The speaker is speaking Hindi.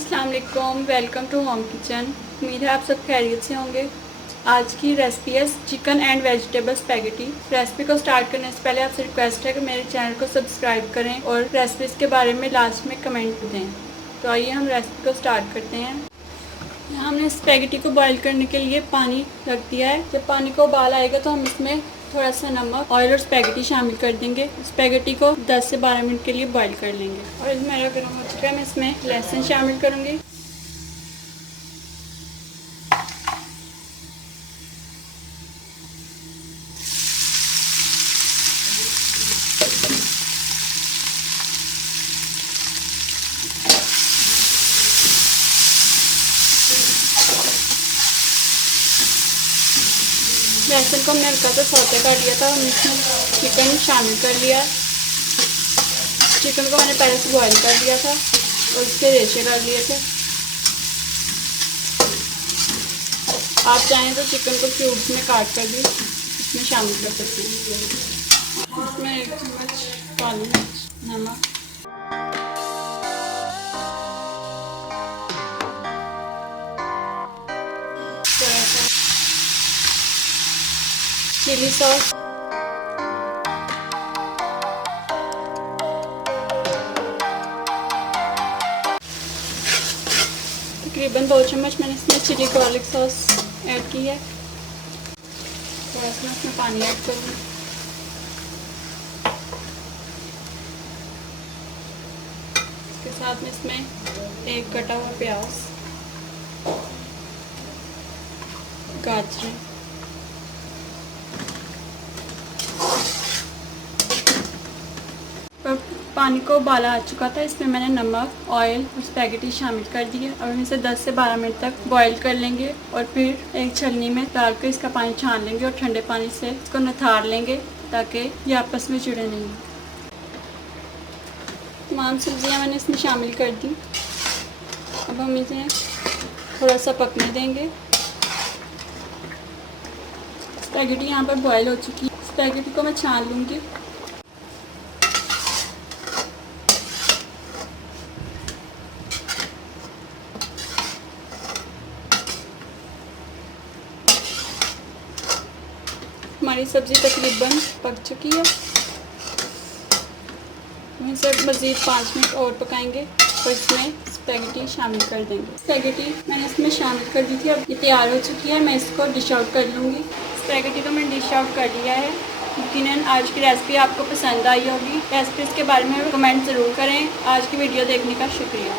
अस्सलाम वालेकुम, वेलकम टू होम किचन। उम्मीद है आप सब खैरियत से होंगे। आज की रेसिपी है chicken and vegetable spaghetti. Recipe को स्टार्ट करने से पहले आपसे रिक्वेस्ट है कि मेरे चैनल को सब्सक्राइब करें और रेसिपीज़ के बारे में लास्ट में कमेंट दें। तो आइए हम रेसिपी को स्टार्ट करते हैं। यहाँ हमने स्पैगेटी को बॉईल करने के लिए पानी रख दिया है। जब पानी को उबाल आएगा तो हम इसमें थोड़ा सा नमक, ऑयल और स्पैगेटी शामिल कर देंगे। स्पैगेटी को 10 से 12 मिनट के लिए बॉईल कर लेंगे। ऑयल मेरा गर्म हो चुका है, मैं इसमें लहसुन शामिल करूँगी। लहसुन को हमने हल्का सा सौते कर लिया था। हमने इसमें चिकन शामिल कर लिया। चिकन को मैंने पहले से बॉईल कर लिया था और इसके रेशे कर लिए थे। आप चाहें तो चिकन को क्यूब्स में काट कर भी इसमें शामिल कर सकते हैं। इसमें 1 चम्मच काली मिर्च, नमक, चिली सॉस, तकरीबन 2 चम्मच मैंने इसमें चिली गार्लिक सॉस ऐड की है। थोड़ा सा इसमें पानी ऐड करूँगी। इसके साथ में इसमें एक कटा हुआ प्याज, गाजर, पानी को उबाला आ चुका था। इसमें मैंने नमक, ऑयल और स्पैगेटी शामिल कर दी है और इसे 10 से 12 मिनट तक बॉईल कर लेंगे और फिर एक छलनी में डालकर इसका पानी छान लेंगे और ठंडे पानी से इसको निथार लेंगे ताकि ये आपस में जुड़े नहीं। तमाम सब्जियां मैंने इसमें शामिल कर दी। अब हम इसे थोड़ा सा पकने देंगे। स्पैगेटी यहाँ पर बॉयल हो चुकी है। स्पैगेटी को मैं छान लूँगी। हमारी सब्ज़ी तकरीबन पक चुकी है। हम इसे मज़ीद 5 मिनट और पकाएंगे और इसमें स्पैगेटी शामिल कर देंगे। स्पैगेटी मैंने इसमें शामिल कर दी थी। अब ये तैयार हो चुकी है। मैं इसको डिश आउट कर लूँगी। स्पैगेटी को मैंने डिश आउट कर लिया है। यकीनन आज की रेसिपी आपको पसंद आई होगी। रेसिपीज़ के बारे में कमेंट ज़रूर करें। आज की वीडियो देखने का शुक्रिया।